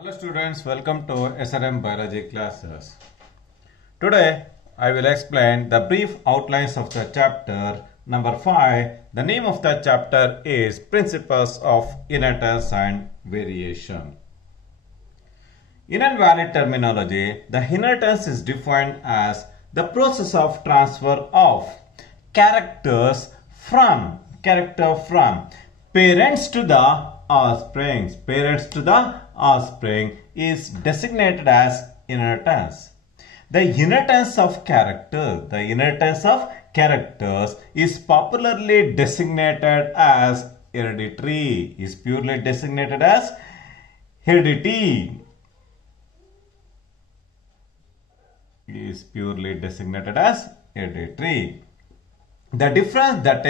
Hello students, welcome to SRM Biology classes. Today I will explain the brief outlines of the chapter number 5. The name of the chapter is Principles of Inheritance and Variation. In invalid terminology, the inheritance is defined as the process of transfer of character from parents to the offspring. Parents to the offspring is designated as inheritance. The inheritance of characters is popularly designated as hereditary. Is purely designated as heredity. Is purely designated as hereditary. The difference that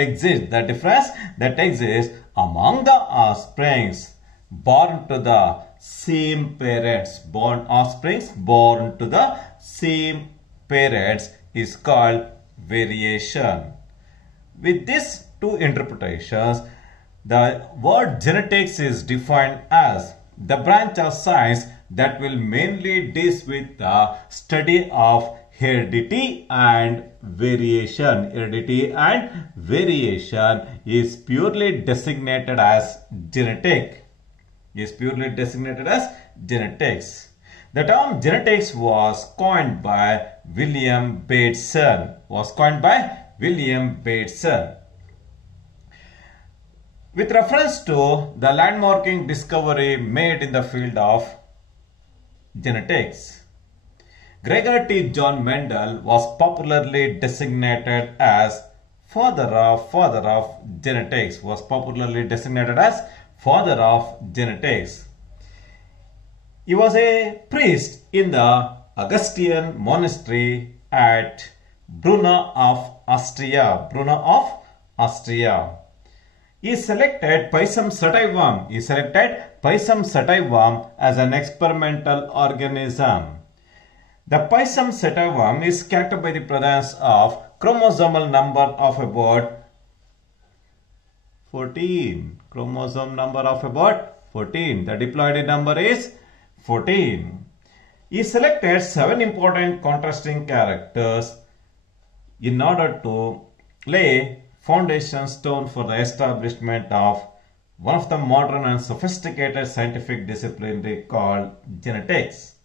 exists among the offsprings born to the same parents, born to the same parents is called variation. With these two interpretations, the word genetics is defined as the branch of science that will mainly deal with the study of heredity and variation. Heredity and variation is purely designated as genetics. The term genetics was coined by William Bateson. With reference to the landmarking discovery made in the field of genetics. Gregor T. John Mendel was popularly designated as father of genetics. He was a priest in the Augustinian monastery at Brunna of Austria. He selected Pisum sativum as an experimental organism. The Pisum sativum is characterized by the presence of chromosomal number of about 14. The diploid number is 14. He selected 7 important contrasting characters in order to lay foundation stone for the establishment of one of the modern and sophisticated scientific discipline called genetics.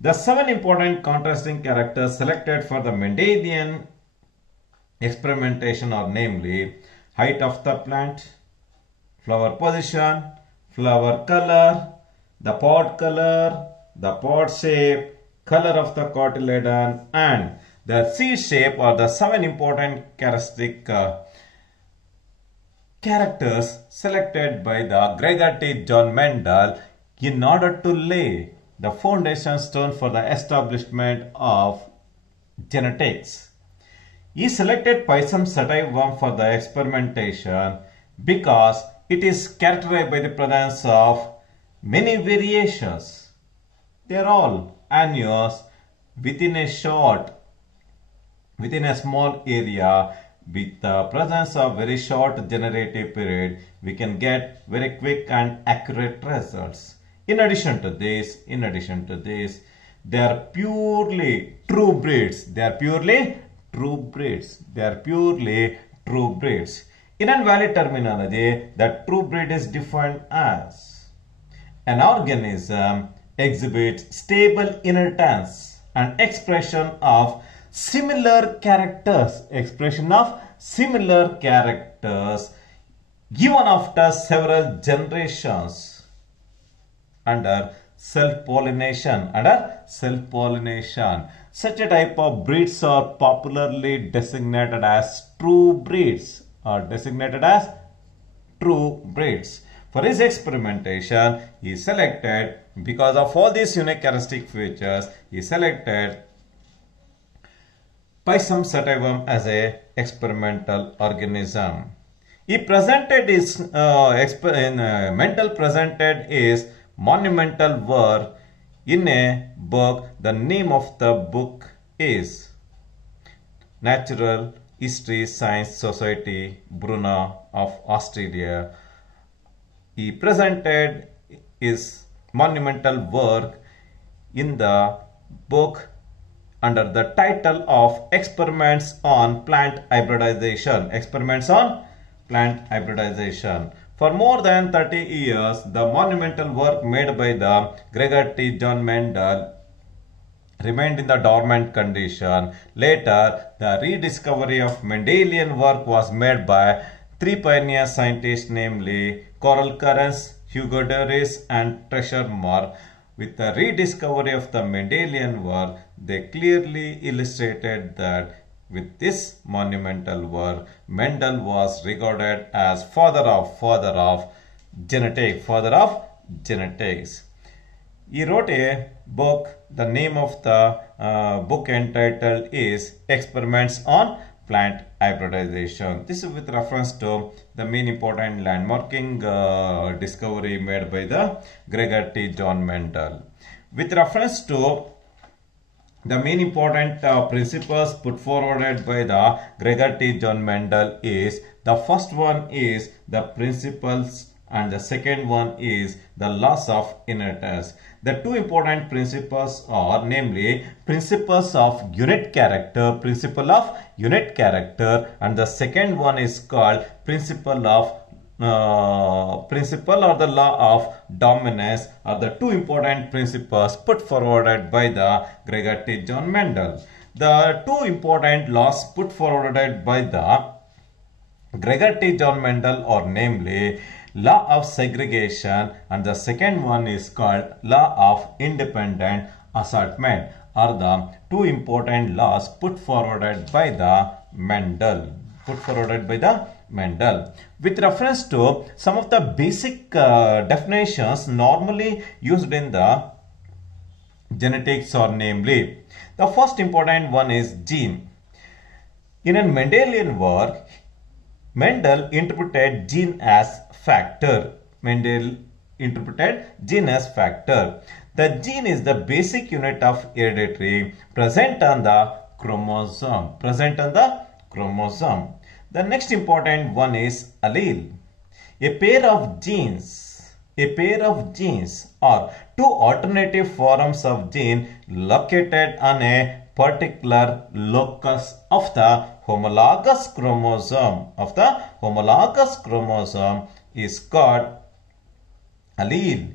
The 7 important contrasting characters selected for the Mendelian experimentation are namely height of the plant, flower position, flower color, the pod shape, color of the cotyledon, and the seed shape are the 7 important characters selected by the Gregor T. John Mendel in order to lay the foundation stone for the establishment of genetics. He selected Pisum sativum for the experimentation because it is characterized by the presence of many variations. They are all annuals within a small area. With the presence of very short generative period, we can get very quick and accurate results. In addition to this, they are purely true breeds. In invalid terminology, the true breed is defined as an organism exhibits stable inheritance and expression of similar characters given after several generations under self-pollination. Such a type of breeds are popularly designated as true breeds. For his experimentation, he selected, because of all these unique characteristic features, he selected Pisum sativum as a experimental organism. He presented Mendel presented his monumental work in a book. The name of the book is Natural History Science Society, Brunna of Austria. He presented his monumental work in the book under the title of Experiments on Plant Hybridization. Experiments on Plant Hybridization. For more than 30 years, the monumental work made by the Gregor T. John Mendel remained in the dormant condition. Later, the rediscovery of Mendelian work was made by three pioneer scientists, namely Carl Kerens, Hugo Doris, and Treasure Moore. With the rediscovery of the Mendelian work, they clearly illustrated that with this monumental work, Mendel was regarded as father of genetics. He wrote a book. The name of the book entitled is Experiments on Plant Hybridization. This is with reference to the main important landmarking discovery made by the Gregor T. John Mendel. With reference to the main important principles put forwarded by the Gregor T. John Mendel is, the first one is the principles and the second one is the laws of inheritance. The two important principles are namely principles of unit character, and the second one is called principle or the law of dominance are the two important principles put forwarded by the Gregor T. John Mendel. The two important laws put forwarded by the Gregor T. John Mendel are namely law of segregation and the second one is called law of independent assortment are the two important laws put forwarded by the Mendel. With reference to some of the basic definitions normally used in the genetics are namely, the first important one is gene. In a Mendelian work, Mendel interpreted gene as factor. The gene is the basic unit of heredity present on the chromosome. The next important one is allele. A pair of genes or two alternative forms of gene located on a particular locus of the homologous chromosome is called allele.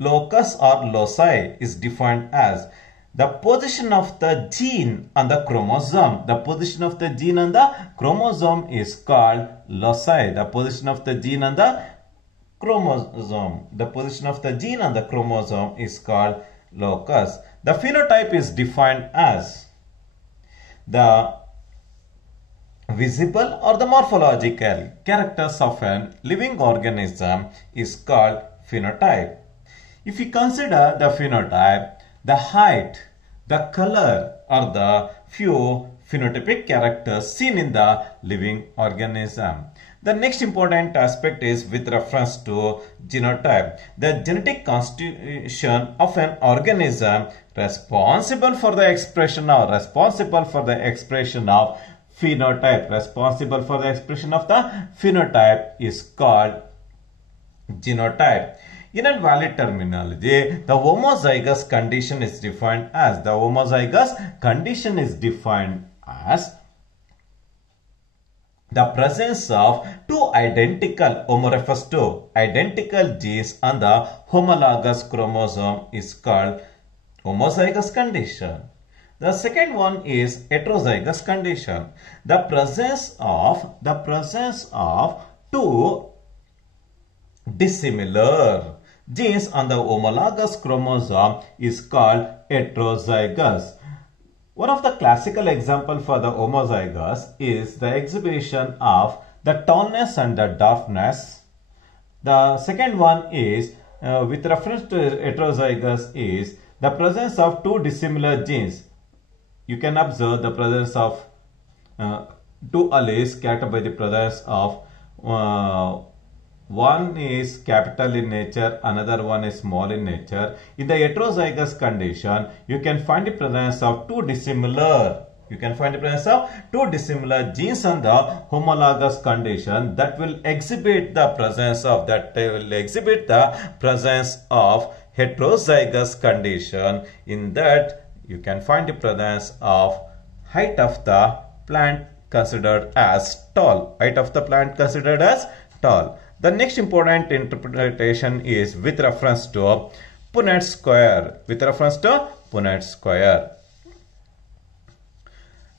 Locus or loci is defined as the position of the gene on the chromosome. The position of the gene on the chromosome is called loci. The position of the gene on the chromosome is called locus. The phenotype is defined as the visible or the morphological characters of a living organism is called phenotype. If you consider the phenotype, the height, the color are the few phenotypic characters seen in the living organism. The next important aspect is with reference to genotype. The genetic constitution of an organism responsible for the expression of phenotype is called genotype. In a valid terminology, the homozygous condition is defined as the presence of two identical genes on the homologous chromosome is called homozygous condition. The second one is heterozygous condition. The presence of two dissimilar genes on the homologous chromosome is called heterozygous. One of the classical examples for the homozygous is the exhibition of the tallness and the dwarfness. The second one is with reference to heterozygous is the presence of two dissimilar genes. You can observe the presence of two alleles characterized by the presence of one is capital in nature, another one is small in nature. In the heterozygous condition, you can find the presence of two dissimilar genes on the homologous condition that will exhibit the presence of heterozygous condition. In that, you can find the presence of height of the plant considered as tall. Height of the plant considered as tall. The next important interpretation is with reference to Punnett square. With reference to Punnett square.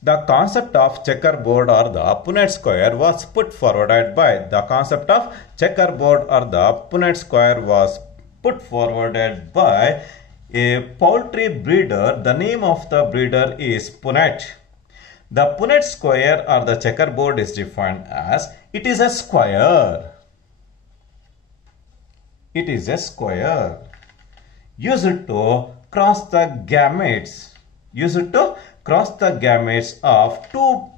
The concept of checkerboard or the Punnett square was put forwarded by the concept of checkerboard or the Punnett square was put forwarded by a poultry breeder. The name of the breeder is Punnett. The Punnett square or the checkerboard is defined as it is a square. It is a square used to cross the gametes. Used to cross the gametes of two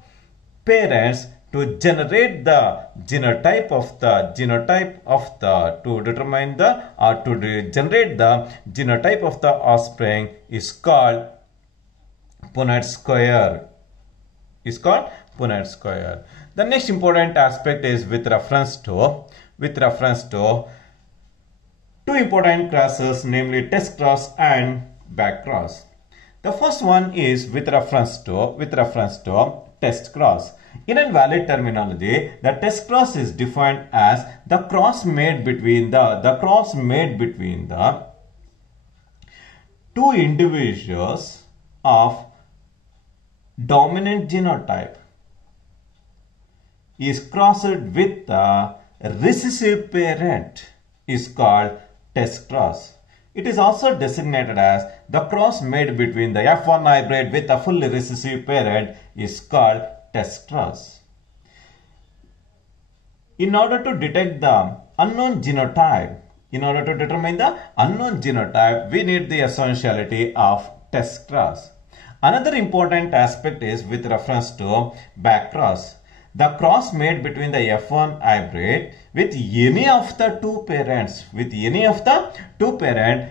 parents to generate the genotype of the to determine the or to generate the genotype of the offspring is called Punnett square. Is called Punnett square. The next important aspect is with reference to two important crosses, namely test cross and back cross. The first one is with reference to test cross. In invalid terminology, the test cross is defined as the cross made between the two individuals of dominant genotype is crossed with the recessive parent is called test cross. It is also designated as the cross made between the F1 hybrid with a fully recessive parent is called test cross. In order to detect the unknown genotype, in order to determine the unknown genotype, we need the essentiality of test cross. Another important aspect is with reference to back cross. The cross made between the F1 hybrid with any of the two parents,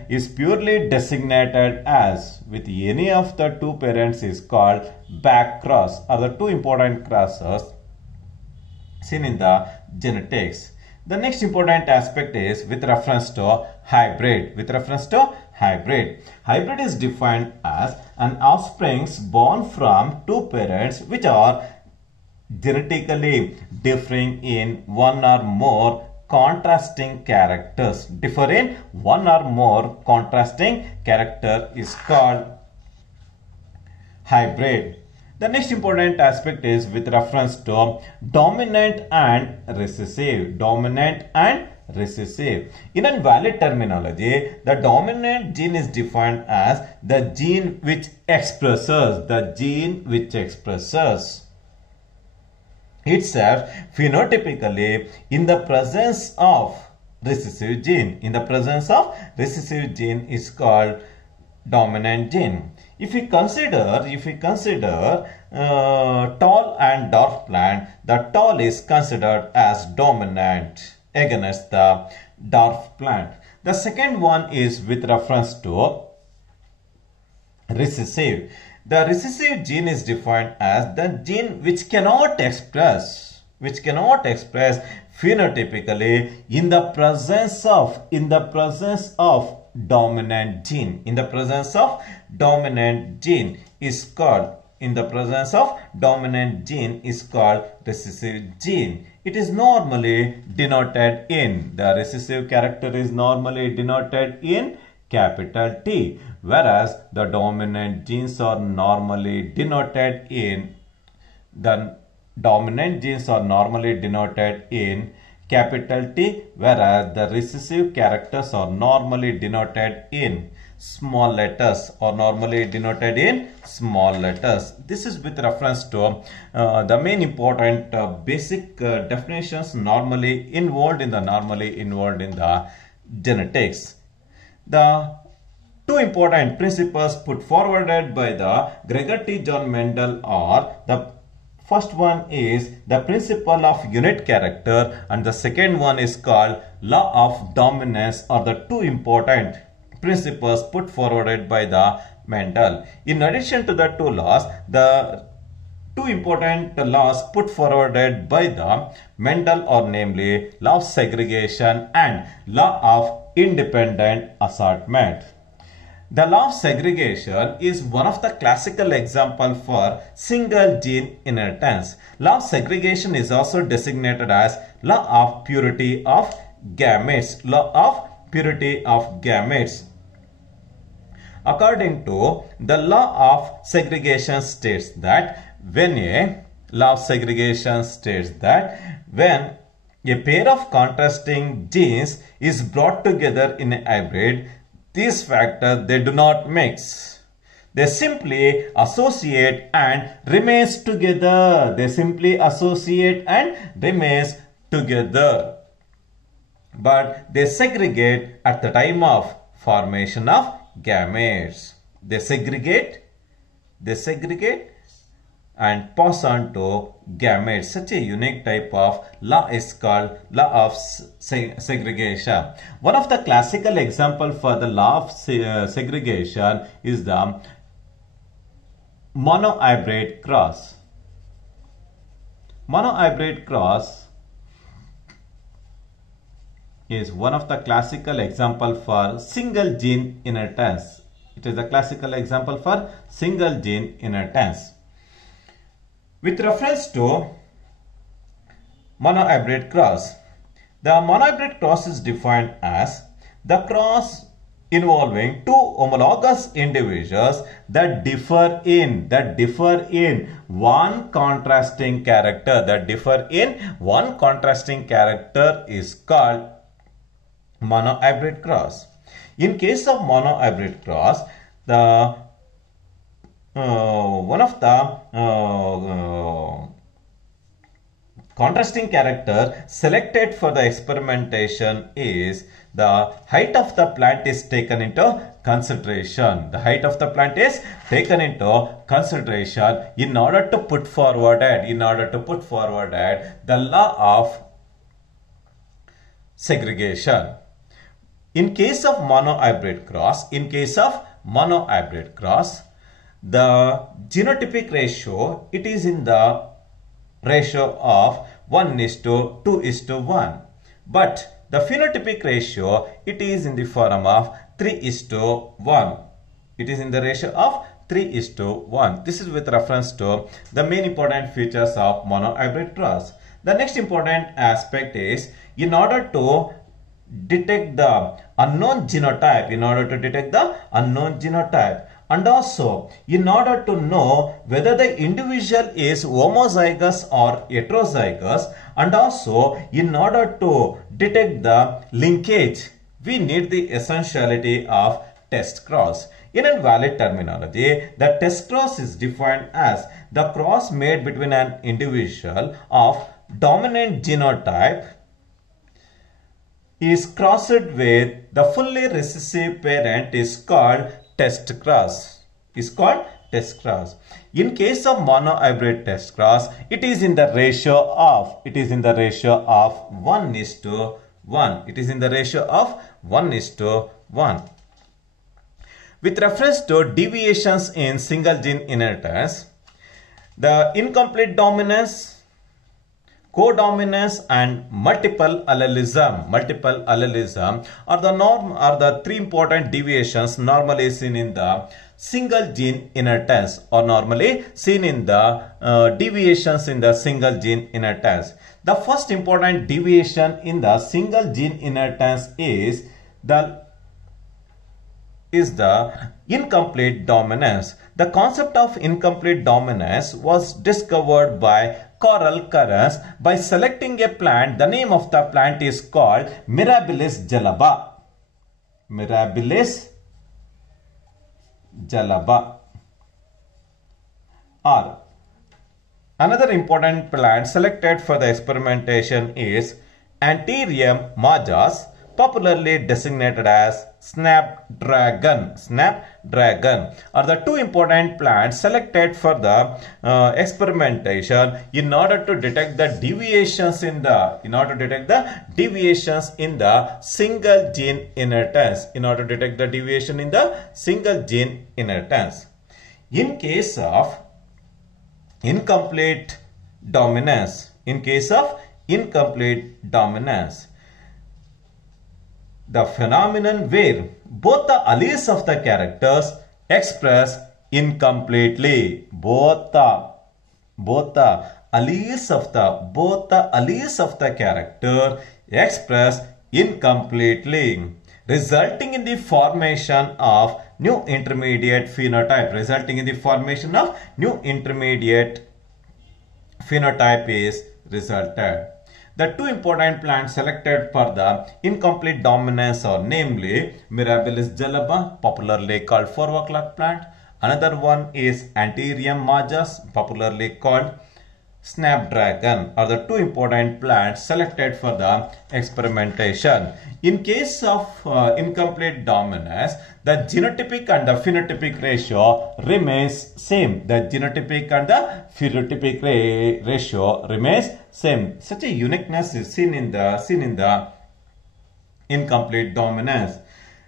is purely designated as, is called back cross, are the two important crosses seen in the genetics. The next important aspect is with reference to hybrid. Hybrid is defined as an offspring born from two parents which are genetically differing in one or more contrasting characters. Is called hybrid. The next important aspect is with reference to dominant and recessive. In invalid terminology, the dominant gene is defined as the gene which expresses itself phenotypically in the presence of recessive gene. Is called dominant gene. If we consider tall and dwarf plant, the tall is considered as dominant against the dwarf plant. The second one is with reference to recessive. The recessive gene is defined as the gene which cannot express phenotypically in the presence of dominant gene. Is called recessive gene. It is normally denoted in, the recessive character is normally denoted in capital T, whereas the dominant genes are normally denoted in capital T, whereas the recessive characters are normally denoted in small letters This is with reference to the main important basic definitions normally involved in the genetics. The two important principles put forwarded by the Gregor T. John Mendel are: the first one is the principle of unit character, and the second one is called law of dominance, are the two important principles put forwarded by the Mendel. In addition to the two laws, the two important laws put forwarded by the Mendel are namely law of segregation and law of independent assortment. The law of segregation is one of the classical examples for single gene inheritance. Law of segregation is also designated as law of purity of gametes. Law of purity of gametes. According to the law of segregation states that when a pair of contrasting genes is brought together in a hybrid, these factors, they do not mix. They simply associate and remains together. They simply associate and remains together. But they segregate at the time of formation of gametes. They segregate and pass on to gametes. Such a unique type of law is called law of segregation. One of the classical examples for the law of segregation is the monohybrid cross. Monohybrid cross is one of the classical example for single gene inheritance. It is a classical example for single gene inheritance. With reference to monohybrid cross, the monohybrid cross is defined as the cross involving two homologous individuals that differ in one contrasting character. Is called monohybrid cross. In case of monohybrid cross, the one of the contrasting character selected for the experimentation is the height of the plant is taken into consideration. The height of the plant is taken into consideration in order to put forward the law of segregation. In case of monohybrid cross, the genotypic ratio, it is in the ratio of 1:2:1. But the phenotypic ratio, it is in the form of 3:1. It is in the ratio of 3:1. This is with reference to the main important features of monohybrid cross. The next important aspect is in order to detect the unknown genotype, and also in order to know whether the individual is homozygous or heterozygous, and also in order to detect the linkage, we need the essentiality of test cross. In invalid terminology, the test cross is defined as the cross made between an individual of dominant genotype is crossed with the fully recessive parent is called test cross. In case of monohybrid test cross, it is in the ratio of 1:1. With reference to deviations in single gene inheritance, the incomplete dominance, codominance and multiple allelism are the three important deviations normally seen in the single gene inheritance, or normally seen in the deviations in the single gene inheritance. The first important deviation in the single gene inheritance is the incomplete dominance. The concept of incomplete dominance was discovered by Carl Currens by selecting a plant. The name of the plant is called Mirabilis jalaba. Or another important plant selected for the experimentation is Anthurium majus, popularly designated as snapdragon, are the two important plants selected for the experimentation in order to detect the deviations in the single gene inheritance. In case of incomplete dominance, the phenomenon where both the alleles of the characters express incompletely. Both the alleles of the character express incompletely, resulting in the formation of new intermediate phenotype. Is resulted. The two important plants selected for the incomplete dominance are namely Mirabilis jalaba, popularly called 4 o'clock plant. Another one is Anthurium majus, popularly called snapdragon, are the two important plants selected for the experimentation. In case of incomplete dominance, the genotypic and the phenotypic ratio remains same. Ratio remains same. Such a uniqueness is seen in the incomplete dominance.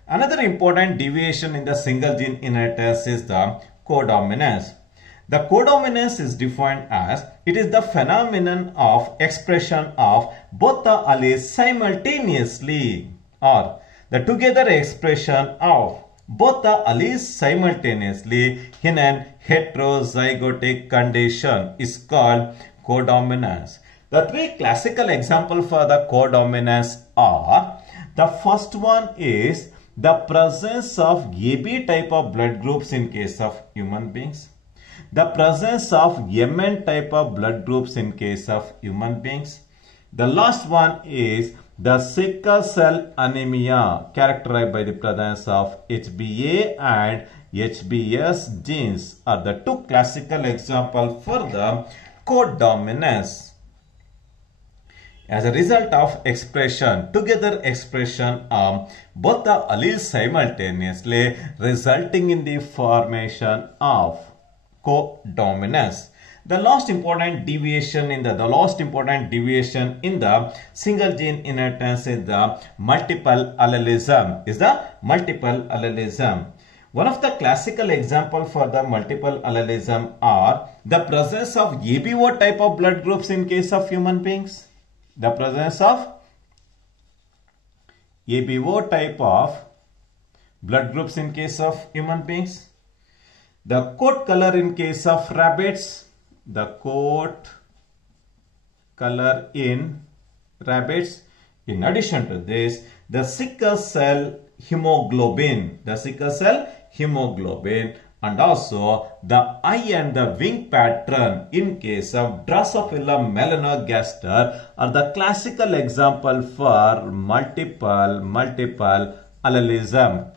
Another important deviation in the single gene inheritance is the codominance. The codominance is defined as it is the phenomenon of expression of both the alleles simultaneously, or the together expression of both the alleles simultaneously in an heterozygotic condition is called codominance. The three classical examples for the codominance are: the first one is the presence of AB type of blood groups in case of human beings. The presence of MN type of blood groups in case of human beings. The last one is the sickle cell anemia characterized by the presence of HbA and HbS genes are the two classical examples for the codominance. As a result of together expression of both the alleles simultaneously, resulting in the formation of codominance. The last important deviation in the single gene inheritance is the multiple allelism. One of the classical examples for the multiple allelism are the presence of ABO type of blood groups in case of human beings. The presence of ABO type of blood groups in case of human beings. The coat color in case of rabbits. The coat color in rabbits. In addition to this, the sickle cell hemoglobin. And also the eye and the wing pattern in case of Drosophila melanogaster are the classical example for multiple allelism.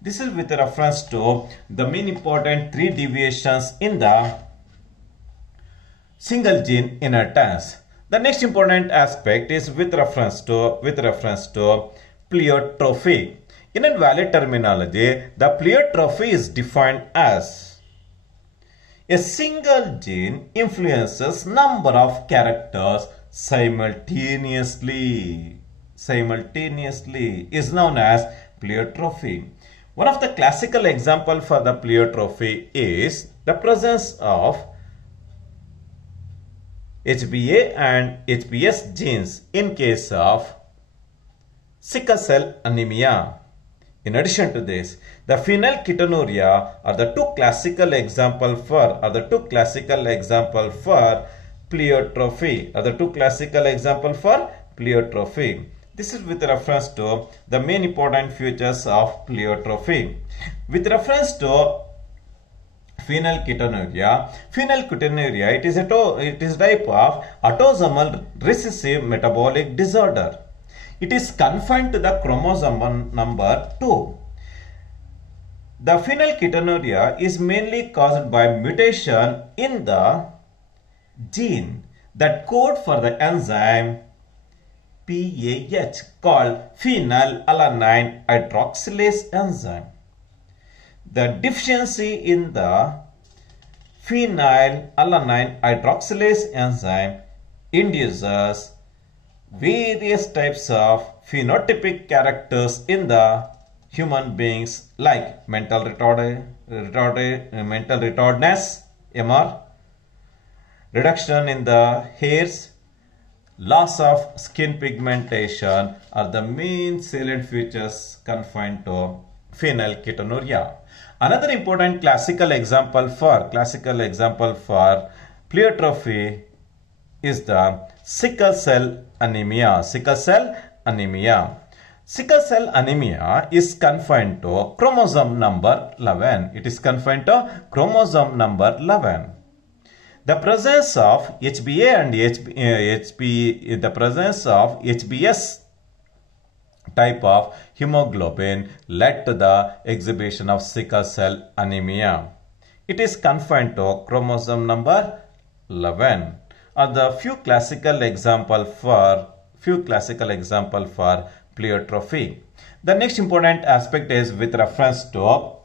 This is with reference to the main important three deviations in the single gene inheritance. The next important aspect is with reference to pleiotropy. In invalid terminology, the pleiotropy is defined as a single gene influences number of characters simultaneously is known as pleiotropy. One of the classical examples for the pleiotropy is the presence of HbA and HbS genes in case of sickle cell anemia. In addition to this, the phenylketonuria are the two classical examples for pleiotropy. This is with reference to the main important features of pleiotropy. With reference to phenylketonuria, it is type of autosomal recessive metabolic disorder. It is confined to the chromosome number 2. The phenylketonuria is mainly caused by mutation in the gene that code for the enzyme PAH called phenylalanine hydroxylase enzyme. The deficiency in the phenylalanine hydroxylase enzyme induces various types of phenotypic characters in the human beings like mental retardedness, MR, reduction in the hairs, loss of skin pigmentation are the main salient features confined to phenylketonuria. Another important classical example for pleiotropy is the sickle cell anemia. Sickle cell anemia. Sickle cell anemia is confined to chromosome number 11. It is confined to chromosome number 11. The presence of HbA and the presence of HbS type of hemoglobin led to the exhibition of sickle cell anemia. It is confined to chromosome number 11. Are the few classical example for pleiotropy. The next important aspect is with reference to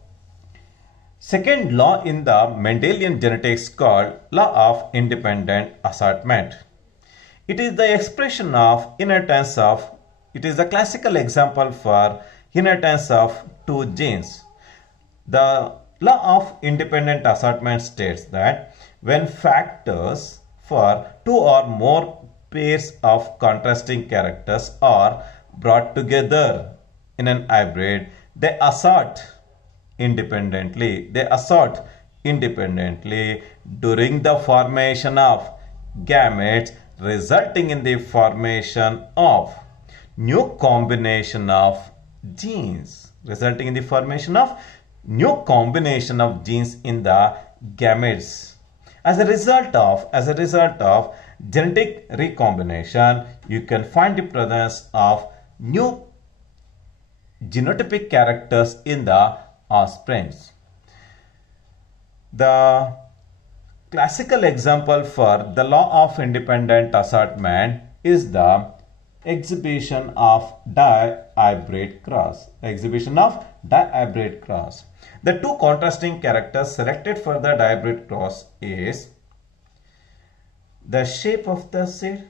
second law in the Mendelian genetics called law of independent assortment. It is the expression of inheritance of, it is a classical example for inheritance of two genes. The law of independent assortment states that when factors for two or more pairs of contrasting characters are brought together in an hybrid, they assort independently during the formation of gametes, resulting in the formation of new combination of genes in the gametes. As a result of genetic recombination, you can find the presence of new genotypic characters in the offsprings. The classical example for the law of independent assortment is the exhibition of dihybrid cross. The two contrasting characters selected for the dihybrid cross is the shape of the seed,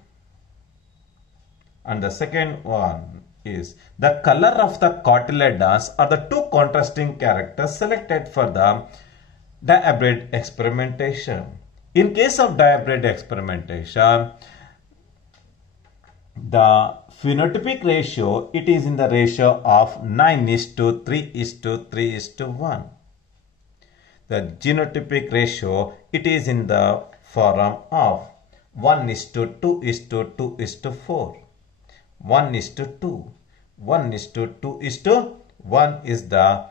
and the second one is the color of the cotyledons are the two contrasting characters selected for the dihybrid experimentation. In case of dihybrid experimentation, the phenotypic ratio, it is in the ratio of 9:3:3:1. The genotypic ratio, it is in the form of 1:2:2:4. 1:2. 1:2:1 is the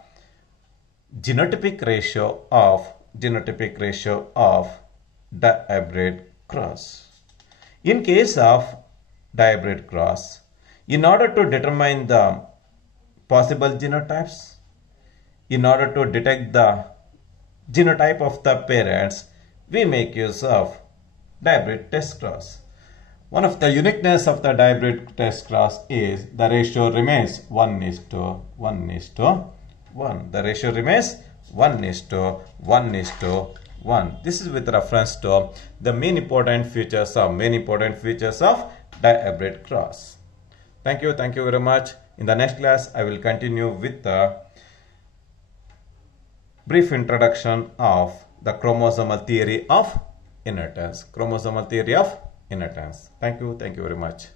genotypic ratio of dihybrid cross. In case of dihybrid cross, in order to determine the possible genotypes, in order to detect the genotype of the parents, we make use of dihybrid test cross. One of the uniqueness of the dihybrid test cross is the ratio remains 1:1:1. The ratio remains 1:1:1. This is with reference to the main important features of dihybrid cross. Thank you very much. In the next class, I will continue with the brief introduction of the chromosomal theory of inheritance. Thank you very much.